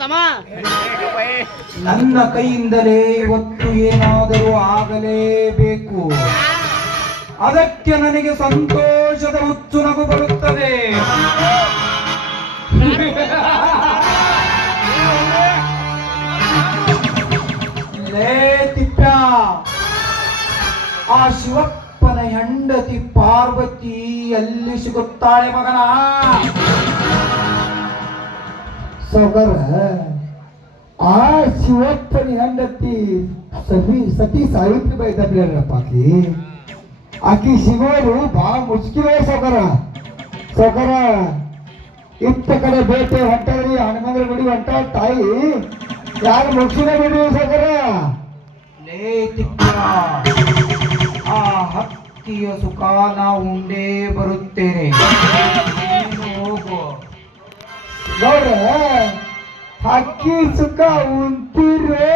ತಮ್ಮ? ನನ್ನ ಕೈಯಿಂದಲೇ ಇವತ್ತು ಏನಾದರೂ ಆಗಲೇಬೇಕು. ಅದಕ್ಕೆ ನನಗೆ ಸಂತೋಷದ ಹುಚ್ಚು ನಗು ಬರುತ್ತದೆ. ತಿಪ್ಪ ಆ ಶಿವಪ್ಪನ ಹೆಂಡತಿ ಪಾರ್ವತಿ ಎಲ್ಲಿ ಸಿಗುತ್ತಾಳೆ ಮಗನ? ಸಗರ ಆ ಶಿವಪ್ಪನ ಹೆಂಡತಿ ಸತಿ ಸತಿ ಸಾವಿತ್ರಿಬಾಯಿ ಇದ್ದಪ್ಪ ಆಕಿ. ಆಕಿ ಸಿಗೋರು ಬಹಳ ಮುಷ್ಕಿಲ ಸೊಗರ ಸಗರ ಇತ್ತ ಕಡೆ ಬೇಟೆ ಹೊಂಟಾರಿ ಹನುಮಂದ್ರ ಬಿಡಿ ಹೊಂಟ ತಾಯಿ. ಯಾರು ಮುಗಿಸಿನ ಬಿಡಿ ಸಗರ ಲೇ ತಿಕ್ಕ ಆ ಹಕ್ಕಿಯ ಸುಖಾನ ಉಂಡೇ ಬರುತ್ತೇನೆ ಹೋಗು. ಹಕ್ಕಿ ಸುಖ ಉಂತಿರೋ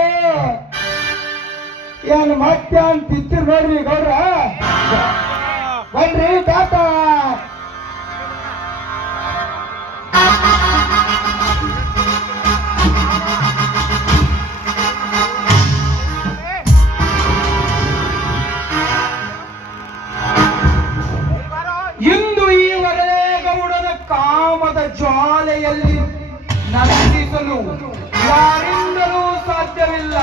ಏನ್ ಮತ್ತೆ ಅಂತಿತ್ತು ನೋಡ್ರಿ ಗೌರ ಬನ್ರಿ ತಾತ. ಜ್ವಾಲೆಯಲ್ಲಿ ನಂದಿಸಲು ಯಾರಿಂದಲೂ ಸಾಧ್ಯವಿಲ್ಲ.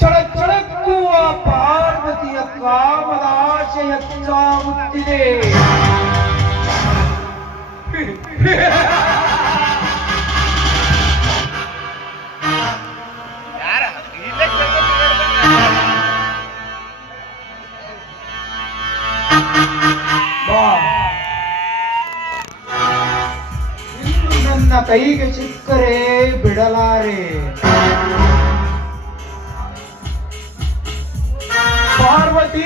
ಚಳಚಳಕ್ಕುವ ಪಾರ್ವತಿಯ ಪಾರ್ವತಿಯ ಕಾಮದ ಆಶೆ ಕೈಗೆ ಚಿಕ್ಕರೆ ಬಿಡಲಾರೆ. ಪಾರ್ವತಿ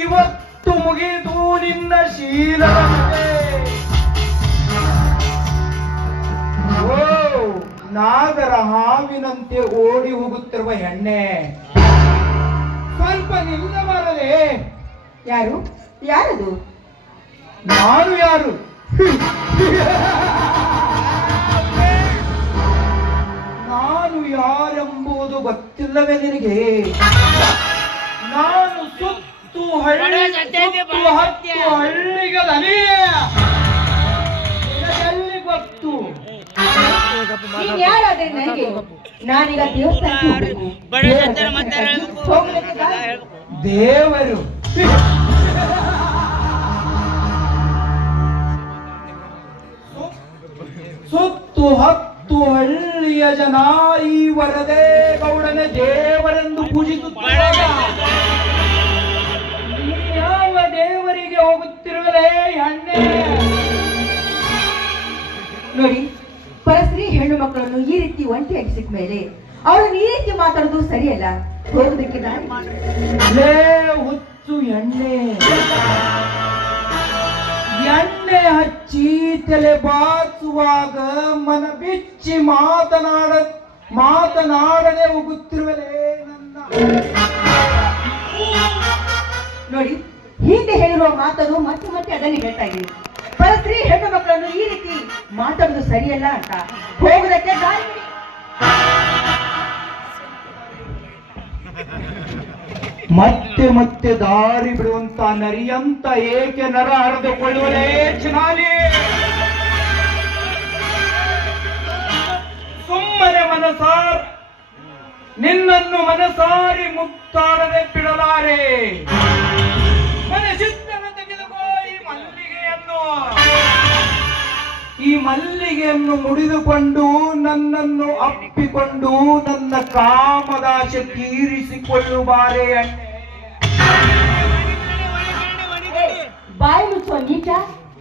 ಇವತ್ತು ಮುಗಿದು ನಿನ್ನ ಶೀಲ ಓ ನಾಗರ ಹಾವಿನಂತೆ ಓಡಿ ಹೋಗುತ್ತಿರುವ ಹೆಣ್ಣೆ. ಸ್ವಲ್ಪ ನಿಲ್ಲಬಾರದೆ. ಯಾರು? ಯಾರದು? ನಾನು ಯಾರು? ನಾನು ಯಾರೆಂಬುದು ಗೊತ್ತಿಲ್ಲವೇ ನಿನಗೆ? ನಾನು ಸುತ್ತು ಹಳ್ಳಿ ಸುತ್ತು ಹತ್ತು ಹಳ್ಳಿಗಳಲ್ಲಿ ನಿನಗೆಲ್ಲಿ ಗೊತ್ತು. ನೀನ್ ಯಾರಾದ್ರೆ ನನಗೆ? ನಾನೀಗ ದೇವಸ್ಥಾನಕ್ಕೆ ಹೋಗ್ಬೇಕು. ಹೋಗ್ಲಿಕ್ಕೆ? ದೇವರು. ಸುತ್ತು ಹತ್ತು ಜನ ಈ ವರದೇ ಗೌಡನ ದೇವರೆಂದು ಪೂಜಿಸುತ್ತಾರೆ ಯಾವ ದೇವರಿಗೆ ಹೋಗುತ್ತಿರುವಲೇ ಅಣ್ಣೆ? ನೋಡಿ ಪರಸ್ತ್ರೀ ಹೆಣ್ಣು ಮಕ್ಕಳನ್ನು ಈ ರೀತಿ ಒಂಟಿಯಾಗಿ ಸಿಕ್ಕ ಮೇಲೆ ಅವಳನ್ನು ಈ ರೀತಿ ಮಾತಾಡೋದು ಸರಿಯಲ್ಲ. ಹೋಗೋದಕ್ಕೆ ಹುಚ್ಚು ಎಣ್ಣೆ ಎಣ್ಣೆ ಹಚ್ಚಿ ತಲೆ ಬಾಚುವಾಗ ಮನ ಬಿಚ್ಚಿ ಮಾತನಾಡ, ಮಾತನಾಡದೆ ಹೋಗುತ್ತಿರುವಲೇ ನನ್ನ ನೋಡಿ, ಹಿಂದೆ ಹೇಳಿರುವ ಮಾತನ್ನು ಮತ್ತೆ ಮತ್ತೆ ಅದನ್ನೇ ಹೇಳ್ತಾ ಇದ್ದೀನಿ ಪರಸ್ತ್ರೀ ಹೆಣ್ಣು ಮಕ್ಕಳನ್ನು ಈ ರೀತಿ ಮಾತಾಡೋದು ಸರಿಯಲ್ಲ ಅಂತ ಹೋಗೋದಕ್ಕೆ ದಾರಿ. ಮತ್ತೆ ಮತ್ತೆ ದಾರಿ ಬಿಡುವಂತ ನರಿಯಂತ ಏಕೆ ನರ ಹರಿದುಕೊಳ್ಳುವಲೇ ಚಿನಾಲಿ ಸುಮ್ಮನೆ ಮನಸಾರ್, ನಿನ್ನನ್ನು ಮನಸಾರಿ ಮುಕ್ತಾರದೆ ಬಿಡಲಾರೆ. ಮನಸ್ಸಿದ್ದನ್ನು ತೆಗೆದುಕೋ ಈ ಮಲ್ಲಿಗೆಯನ್ನು. ಮಲ್ಲಿಗೆಯನ್ನು ಮುಡಿದುಕೊಂಡು ನನ್ನನ್ನು ಅಪ್ಪಿಕೊಂಡು ನನ್ನ ಕಾಮದಾಶ ತೀರಿಸಿಕೊಳ್ಳುಬಾರೆ ಬಾರೆ ಬಾಯಿ ಮುಚ್ಚುವ ನೀಚ?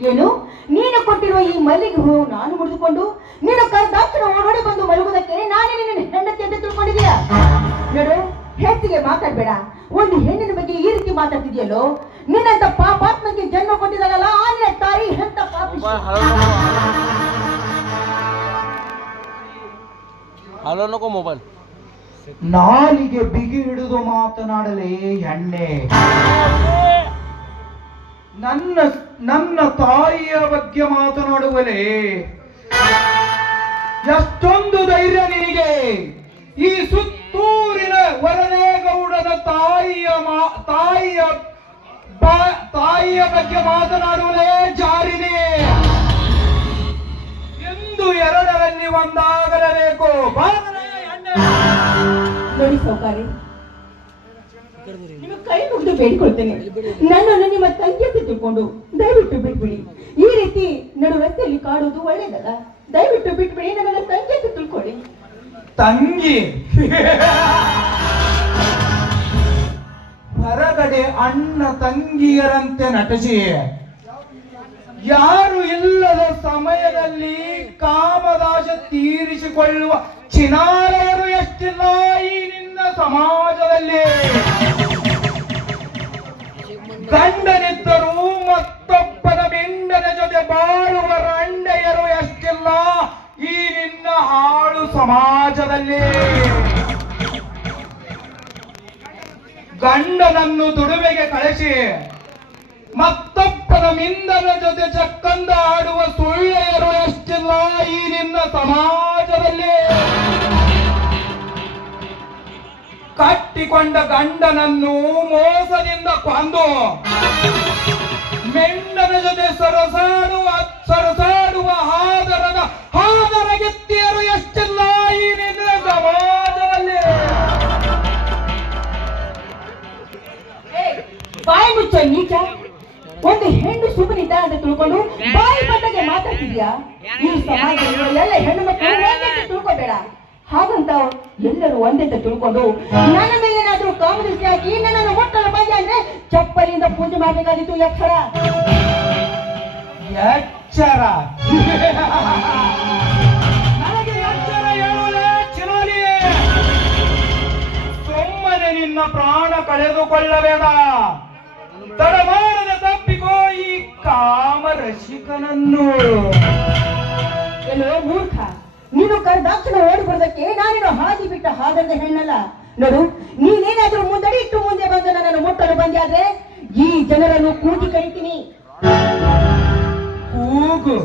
ಏನು? ನೀನು ಕೊಟ್ಟಿರುವ ಈ ಮಲ್ಲಿಗೆ ಹೂವು ನಾನು ಮುಡಿದುಕೊಂಡು ನೀನು ಕರ್ದಾಕ್ಷಣ ಓಡೋಡಿ ಬಂದು ಮಲಗುವುದಕ್ಕೆ ನಾನೇ ನಿನ್ನ ಹೆಂಡತಿ ಅಂತ ತಿಳ್ಕೊಂಡಿದೀಯ ನೋಡು ಹೆತ್ತಿಗೆ ಮಾತಾಡ್ಬೇಡ. ಒಂದು ಹೆಣ್ಣಿನ ಬಗ್ಗೆ ಈ ರೀತಿ ಮಾತಾಡ್ತಿದ್ಯಲ್ಲೋ ನಿನ್ನಂತ ಪಾಪಾತ್ಮಕ್ಕೆ ಜನ್ಮ ಕೊಟ್ಟಿದ್ದಾಗಲ್ಲ ಆ ನಿನ್ನ ತಾಯಿ ಹೆಂತ ಪಾಪಿ? ಹಲೋ ಮೊಬೈಲ್ ನಾಲಿಗೆ ಬಿಗಿ ಹಿಡಿದು ಮಾತನಾಡಲೇ ಎಣ್ಣೆ ನನ್ನ ನನ್ನ ತಾಯಿಯ ಬಗ್ಗೆ ಮಾತನಾಡುವಲೆ. ಎಷ್ಟೊಂದು ಧೈರ್ಯ ನಿನಗೆ. ಈ ಸುತ್ತೂರಿನ ವರದೇಗೌಡದ ತಾಯಿಯ ತಾಯಿಯ ತಾಯಿಯ ಬಗ್ಗೆ ಮಾತನಾಡುವಲೇ ಜಾರಿನೇ. ಎಂದು ಎರಡರಲ್ಲಿ ಒಂದಾಗಲೇಬೇಕು. ನೋಡಿ ಸೌಕಾರಿ ನಿಮ್ಮ ಕೈ ಮುಗಿದು ಬೇಡಿಕೊಳ್ತೇನೆ. ನನ್ನನ್ನು ನಿಮ್ಮ ತಂಗಿಯಂತೆ ತಿಳ್ಕೊಂಡು ದಯವಿಟ್ಟು ಬಿಟ್ಬಿಡಿ. ಈ ರೀತಿ ನಡು ರಸ್ತೆಯಲ್ಲಿ ಕಾಡುವುದು ಒಳ್ಳೇದಲ್ಲ ದಯವಿಟ್ಟು ಬಿಟ್ಬಿಡಿ ನನ್ನ ತಂಗಿಯಂತೆ ತಿಳ್ಕೊಳ್ಳಿ ತಂಗಿ. ಹೊರಗಡೆ ಅಣ್ಣ ತಂಗಿಯರಂತೆ ನಟಿಸಿ ಯಾರು ಇಲ್ಲದ ಸಮಯದಲ್ಲಿ ಕಾಮದಾಶ ತೀರಿಸಿಕೊಳ್ಳುವ ಚಿನಾರರು ಎಷ್ಟಿಲ್ಲ ಈ ನಿನ್ನ ಸಮಾಜದಲ್ಲಿ? ಗಂಡನಿದ್ದರು ಮತ್ತೊಬ್ಬನ ಬೆಂಡನ ಜೊತೆ ಬಾಳುವ ರಂಡೆಯರು ಎಷ್ಟಿಲ್ಲ ಈ ನಿನ್ನ ಹಾಳು ಸಮಾಜದಲ್ಲಿ? ಗಂಡನನ್ನು ದುಡಿಮೆಗೆ ಕಳಿಸಿ ಮತ್ತೊಬ್ಬನ ಮಿಂದನ ಜೊತೆ ಚಕ್ಕಂದ ಆಡುವ ಸುಳ್ಳೆಯರು ಎಷ್ಟಿಲ್ಲ ಈ ನಿನ್ನ ಸಮಾಜದಲ್ಲಿ. ಕಟ್ಟಿಕೊಂಡ ಗಂಡನನ್ನು ಮೋಸದಿಂದ ಕೊಂದು ಮೆಂಡನ ಜೊತೆ ಸರಸಾಡುವ ಸರಸಾಡುವ ಹಾದರದ ಹಾದರ ಗೆತ್ತಿಯರು ಎಷ್ಟಿಲ್ಲ ಈ ನಿನ್ನ ಸಮಾಜದಲ್ಲಿ. ಬಾಯಿ ಮುಚ್ಚ, ನೀಚ. ಒಂದು ಹೆಣ್ಣು ಸುಮ್ಮನಿದ್ದ ಅಂತ ತಿಳ್ಕೊಂಡು ಬಾಯಿ ಬಂದಾಗೆ ಮಾತಾಡ್ತಿದ್ಯಾ? ಈ ಸಮಾಜದಲ್ಲಿ ಎಲ್ಲ ಹೆಣ್ಣು ಮಕ್ಕಳು ತಿಳ್ಕೊಬೇಡ. ಹಾಗಂತ ಎಲ್ಲರೂ ಒಂದೇ ಅಂತ ತಿಳ್ಕೊಂಡು ನನ್ನ ಮೇಲೆ ಏನಾದ್ರೂ ಕಾಂಗ್ರೆಸ್ ಹಾಕಿ ನನ್ನನ್ನು ಮುಟ್ಟಲು ಬಂದೆ ಅಂದ್ರೆ ಚಪ್ಪಲಿಯಿಂದ ಪೂಜೆ ಮಾಡಬೇಕಾಗಿತ್ತು ಎಚ್ಚರ ಎಚ್ಚರ ಸುಮ್ಮನೆ ನಿನ್ನ ಪ್ರಾಣ ಕಳೆದುಕೊಳ್ಳಬೇಡ. ತಡಮಾಡದೆ ತಪ್ಪಿಕೋ ಈ ಕಾಮ ರಸಿಕನನ್ನು ಎಲ್ಲೋ ಮೂರ್ಖ ನೀನು ಕರ್ದಾಕ್ಷಣ ಓಡಿ ಬರೋದಕ್ಕೆ ನಾನೇನು ಹಾದಿ ಬಿಟ್ಟ ಹಾಗಂತ ಹೆಣ್ಣಲ್ಲ. ನೋಡು ನೀನೇನಾದ್ರೂ ಮುಂದಡಿ ಇಟ್ಟು ಮುಂದೆ ಬಂದು ನನ್ನನ್ನು ಮುಟ್ಟಲು ಬಂದೆ ಆದ್ರೆ ಈ ಜನರನ್ನು ಕೂಗಿ ಕರಿತೀನಿ. ಕೂಗು.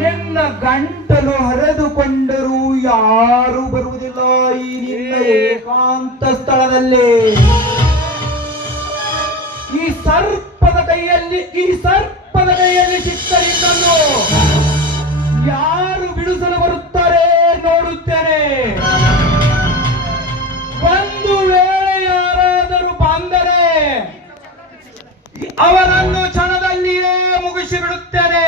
ನಿನ್ನ ಗಂಟಲು ಹರಿದುಕೊಂಡರೂ ಯಾರು ಬರುವುದಿಲ್ಲ ಈ ಏಕಾಂತ ಸ್ಥಳದಲ್ಲಿ ಈ ಸರ್ಪದ ಕೈಯಲ್ಲಿ, ಈ ಸರ್ಪದ ಕೈಯಲ್ಲಿ ಸಿಕ್ಕರಿಂದನು ಯಾರು ಬಿಡಿಸಲು ಬರುತ್ತಾರೆ ನೋಡುತ್ತೇನೆ. ಒಂದು ವೇಳೆ ಯಾರಾದರೂ ಬಂದರೆ ಅವರನ್ನು ಕ್ಷಣದಲ್ಲಿಯೇ ಮುಗಿಸಿ ಬಿಡುತ್ತೇನೆ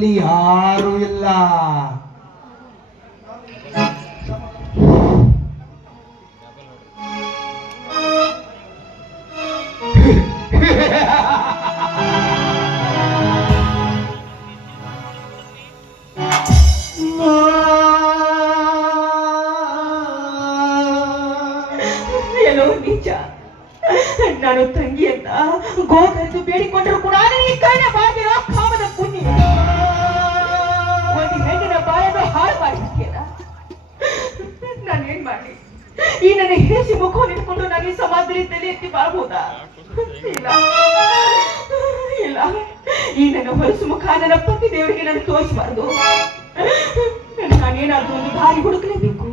ಸ್ಥಳದಲ್ಲಿ ನನ್ನ ಪತಿ ದೇವರಿಗೆ ನಾನು ತೋರಿಸಬಾರ್ದು. ನಾನೇನಾದ್ರೂ ಒಂದು ದಾರಿ ಹುಡುಕಲೇಬೇಕು.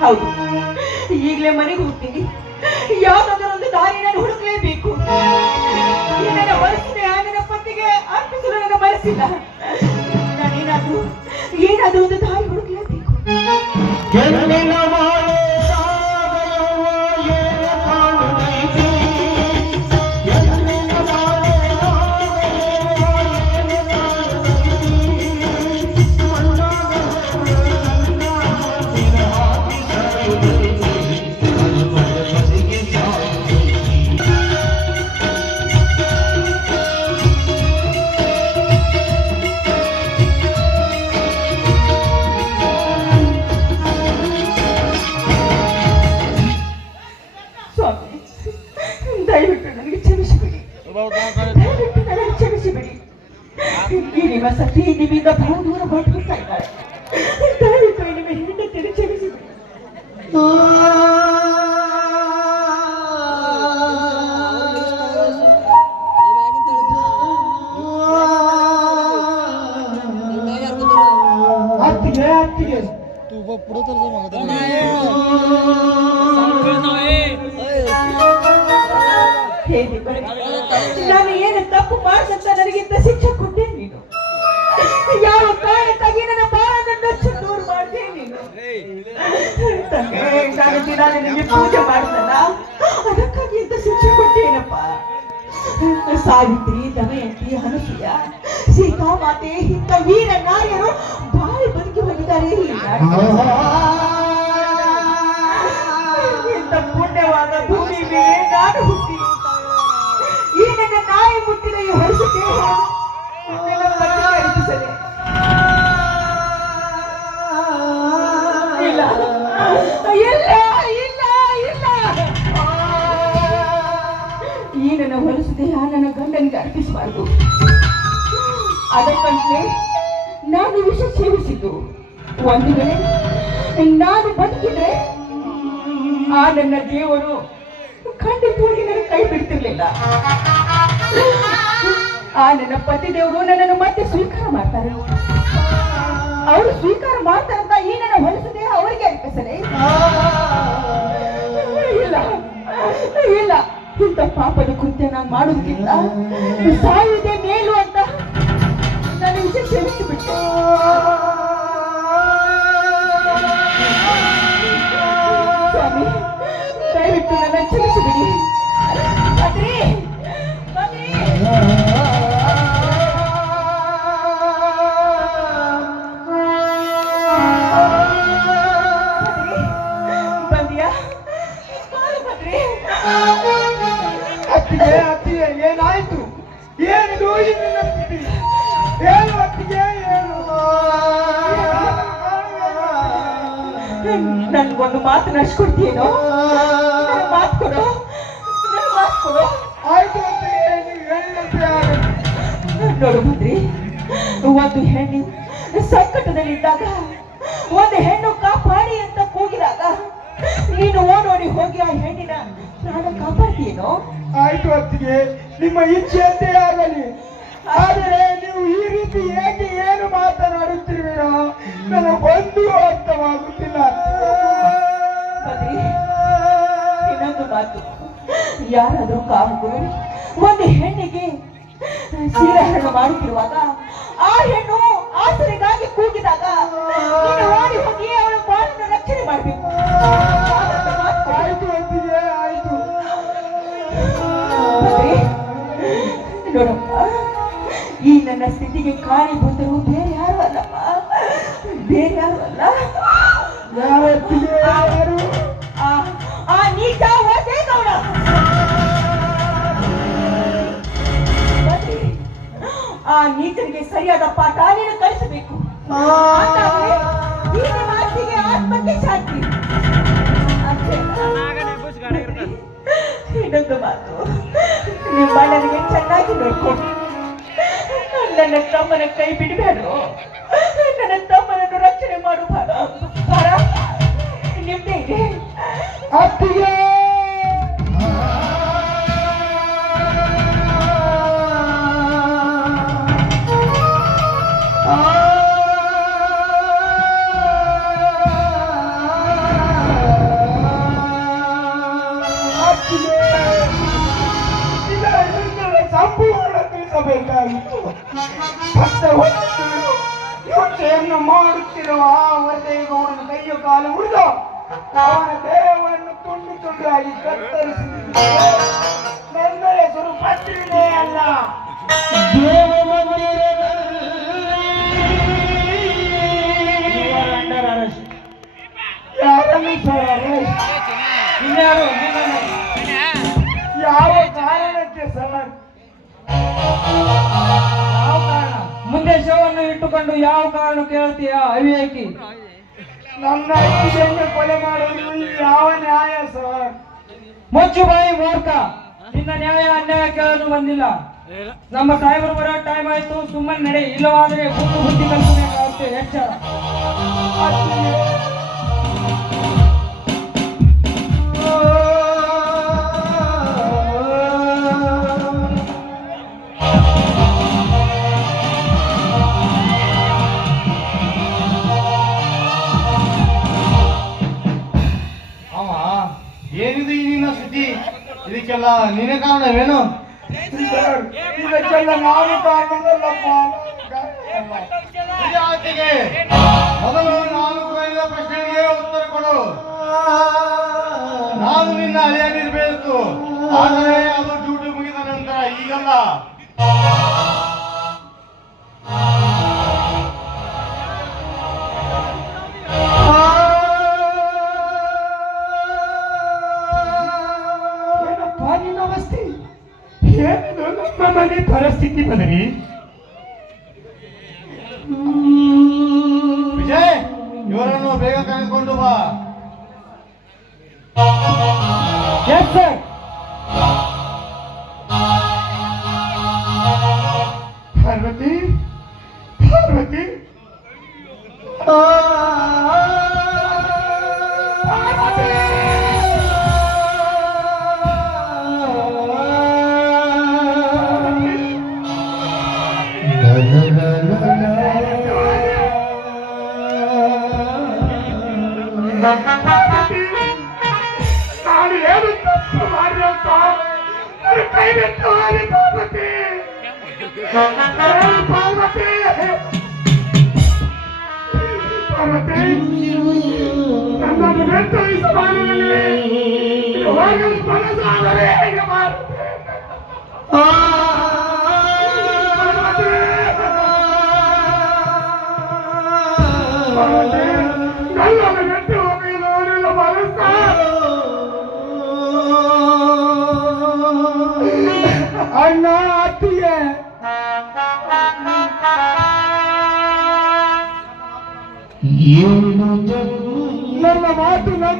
ಹೌದು. ಈಗಲೇ ಮನೆಗೆ ಹೋಗ್ತೀನಿ. ಯಾವ್ದಾದ್ರೂ ಒಂದು ದಾರಿ ನಾನು ಹುಡುಕಲೇಬೇಕು. ನನ್ನ ಮನಸ್ಸಿನ ಆ ನನ್ನ ಪತಿಗೆ ಅರ್ಪಿಸಲು ನನ್ನ ಮನಸ್ಸಿಲ್ಲ. ನಾನೇನಾದ್ರೂ, ಏನಾದ್ರೂ ಒಂದು ದಾರಿ ಹುಡುಕಲೇಬೇಕು. ಅತ್ತಿಗೆ ಅತ್ತಿಗೆ ಹೇ ದೇವರೇ, ನಾನು ಏನು ತಪ್ಪು ಮಾಡ್ದಂತ ನನಗಿಂತ ಶಿಕ್ಷೆ ಕೊಟ್ಟೆ ನೀನು ಯಾವ ಕಾರಣಕ್ಕಾಗಿ ನನ್ನ ಬಾಳನ್ನು ನಚ್ಚು ದೂರ ಮಾಡಿದೆ ನೀನು ನಾನು ದಿನ ನಿನಗೆ ಪೂಜೆ ಮಾಡ್ತಲ್ಲ ಅದಕ್ಕಾಗಿ ಇಂಥ ಶಿಕ್ಷೆ ಕೊಟ್ಟೇನಪ್ಪ ಸಾವಿತ್ರಿ ದಮಯಂತಿ ಹನುಸೂಯ ಸೀತಾ ಮಾತೆ ಇಂಥ ವೀರ ನಾರಿಯರು ಬಾಳಿ ಬದುಕಿ ಹೋಗಿದ್ದಾರೆ ಈ ನಾಡಿನಲ್ಲಿ. ಇಂಥ ಪುಣ್ಯವಾದ ಭೂಮಿ ಮೇಲೆ ನಾನು ಹುಟ್ಟಿ ಈ ನನ್ನ ನಾಯಿ ಒಂದು ನಾನು ಬದುಕಿದ್ರೆ ಆ ನನ್ನ ದೇವರು ಖಂಡಿತವಾಗಿ ನನ್ನ ಕೈ ಬಿಡ್ತಿರ್ಲಿಲ್ಲ. ಆ ನನ್ನ ಪತಿ ದೇವರು ನನ್ನನ್ನು ಮತ್ತೆ ಸ್ವೀಕಾರ ಮಾಡ್ತಾರೆ. ಅವರು ಸ್ವೀಕಾರ ಮಾಡ್ತಾರಂತ ಈ ನನ್ನ ಹೊಲಿಸದೆ ಅವರಿಗೆ ಅರ್ಪಿಸಲೇ. ಇಲ್ಲ ಇಲ್ಲ. ಇಂಥ ಪಾಪದ ಕೃತ್ಯ ನಾನು ಮಾಡುವುದಿಲ್ಲ. ಸಾಯುವುದೇ ನನ್ಗೊಂದು ಮಾತು ನಡ್ಸ್ಕೊಡ್ತೀನೋ ಮಾತು ಕೊಡು. ಮಾತು ಕೊಡು. ಆಯ್ತು ನೋಡು ಬಂದ್ರಿ ಒಂದು ಹೆಣ್ಣು ಸಂಕಟದಲ್ಲಿದ್ದಾಗ ಒಂದು ಹೆಣ್ಣು ಕಾಪಾಡಿ ಅಂತ ಕೂಗಿದಾಗ ನೀನು ಓಡೋಡಿ ಹೋಗಿ ಆ ಹೆಣ್ಣಿನ ಪ್ರಾಣ ಕಾಪಾಡ್ತೀನೋ ಆಯ್ತು ಅತ್ತಿಗೆ ನಿಮ್ಮ ಇಚ್ಛೆ ಇಚ್ಛೆಯಂತೆ ಆಗಲಿ. ಆದರೆ ನೀವು ಈ ರೀತಿ ಏಕೆ ಏನು ಮಾತನಾಡುತ್ತಿರುವಿರೋ ನನಗೊಂದು ಅರ್ಥವಾಗುತ್ತಿಲ್ಲ. ಇನ್ನೊಂದು ಮಾತು. ಯಾರಾದರೂ ಕಾಮಗುರು ಒಂದು ಹೆಣ್ಣಿಗೆ ಸೀರೆಹರಣ ಮಾಡುತ್ತಿರುವಾಗ ಆ ಹೆಣ್ಣು ಆಸರೆಗಾಗಿ ಕೂಗಿದಾಗ ಓಡಿ ಹೋಗಿ ಅವಳ ಬಾಳನ್ನು ರಕ್ಷಣೆ ಮಾಡಬೇಕು. ನನ್ನ ಸ್ಥಿತಿಗೆ ಕಾರಣೀಭೂತರು ಬೇರೆ ಯಾರು ಅಲ್ಲಪ್ಪ ಬೇರೆ ಯಾರು ಅಲ್ಲ. ಯಾರು ಆ ಆ ನೀಚ ಹೋದೆ ಗೌಡ. ಆ ನೀಚನಿಗೆ ಸರಿಯಾದ ಪಾಠ ನೀನು ಕಲಿಸಬೇಕು. ನಿಮ್ಮ ಅತ್ತಿಗೆ ಆತ್ಮಕ್ಕೆ ಶಾಂತಿ. ಇನ್ನೊಂದು ಮಾತು. ಕೊಡು ನನ್ನ ತಮ್ಮನ ಕೈ ಬಿಡಬೇಡ್ರು. ನನ್ನ ತಮ್ಮನನ್ನು ರಕ್ಷಣೆ ಮಾಡು ಭಾರ ನಿಮ್ದೇ ಇದೆ. ಅತ್ತಿಗೆ! ತಿಳಿಸಬೇಕಾಗಿತ್ತು ಭಕ್ತ ಹೊತ್ತು ಯೋಚನೆಯನ್ನು ಮಾಡುತ್ತಿರುವ ವರದೇಗೌಡನ ಕೈಯು ಕಾಲು ಮುರಿದು ಅವನ ದೇಹವನ್ನು ತುಂಡು ತುಂಡಾಗಿ ಕತ್ತರಿಸಿದ ನನ್ನ ಹೆಸರು ಪತ್ರಿನೇ ಅಲ್ಲ. ಯಾರನ್ನು ಸರ್ ಇನ್ಯಾರು ಯಾವ ಕಾರಣಕ್ಕೆ ಸರ್? ಮುಂದೆ ಶವವನ್ನು ಇಟ್ಟುಕೊಂಡು ಯಾವ ಕಾರಣ ಕೇಳ್ತೀಯ ಅವಿವೇಕಿ? ನನ್ನ ಅತ್ತಿಗೆಯನ್ನು ಕೊಲೆ ಮಾಡಲು ಯಾವ ನ್ಯಾಯ ಸರ್? ಮುಚ್ಚು ಬಾಯಿ ಮೂರ್ಖ. ನಿನ್ನ ನ್ಯಾಯ ಅನ್ಯಾಯ ಕೇಳಲು ಬಂದಿಲ್ಲ. ನಮ್ಮ ಸಾಹೇಬರು ಬರೋ ಟೈಮ್ ಆಯ್ತು ಸುಮ್ಮನೆ ನಡೆ. ಇಲ್ಲವಾದರೆ ಗುಂಡು ಬುದ್ಧಿ ಕಲ್ಪನೆ ಎಚ್ಚರ. ಇದಕ್ಕೆಲ್ಲ ನೀನೇ ಕಾರಣವೇನು? ಇದಕ್ಕೆಲ್ಲ ನಾನು ಕಾರಣವಲ್ಲಪ್ಪ. ಆಚೆಗೆ ಮೊದಲು ನಾನು ಕೇಳಿದ ಪ್ರಶ್ನೆಗೆ ಉತ್ತರ ಕೊಡು. ನಾನು ನಿನ್ನ ಅಳಿಯನಿರ್ಬೇಕು ಆದರೆ ಅದು ಡ್ಯೂಟಿ ಮುಗಿದ ನಂತರ ಈಗಲ್ಲ. ನನ್ನ ಮಾತು ನಂಬಲ್ಲ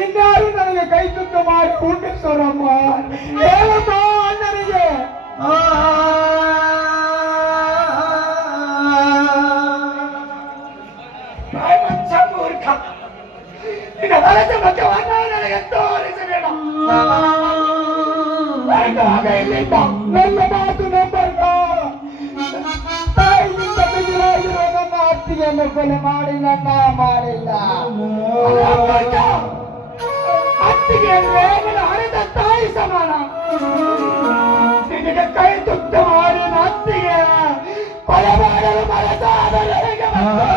ಇನ್ಯಾರು ನನಗೆ ಕೈ ತುತ್ತು ಮಾಡಿ ಉಂಡಿಸೋರಮ್ಮ ಹೇಳಮ್ಮ ಅಣ್ಣನಿಗೆ ಮೂರ್ಖ ನಿನ್ನ ವಲಸ ಮುಖವನ್ನು ನನಗೆ ತೋರಿಸಬೇಡ ಬೇಡ, ಹಾಗೆ ಇಲ್ಲಿಂದ ನನ್ನ ಮಾತು ನಂಬಲ್ಲ ತಾಯಿಯಿಂದ ಬಿಗಿಲಾಗಿರುವ ನನ್ನ ಅತ್ತಿಗೆಯನ್ನು ಕೊಲೆ ಮಾಡಿ ನನ್ನ ಮಾಡಿಲ್ಲ ಅಲ್ಲ, ಅತ್ತಿಗೆ ಅಂದ್ರೆ ನನ್ನ ಹರಿದ ತಾಯಿ ಸಮಾನ ನಿನಗೆ ಕೈ ತುತ್ತು ಮಾಡಿ ನನ್ನ ಅತ್ತಿಗೆ ಕೊಲೆ ಮಾಡಲು ಮನಸ್ಸಾದರೆ ಹೇಗೆ ಬಂತು?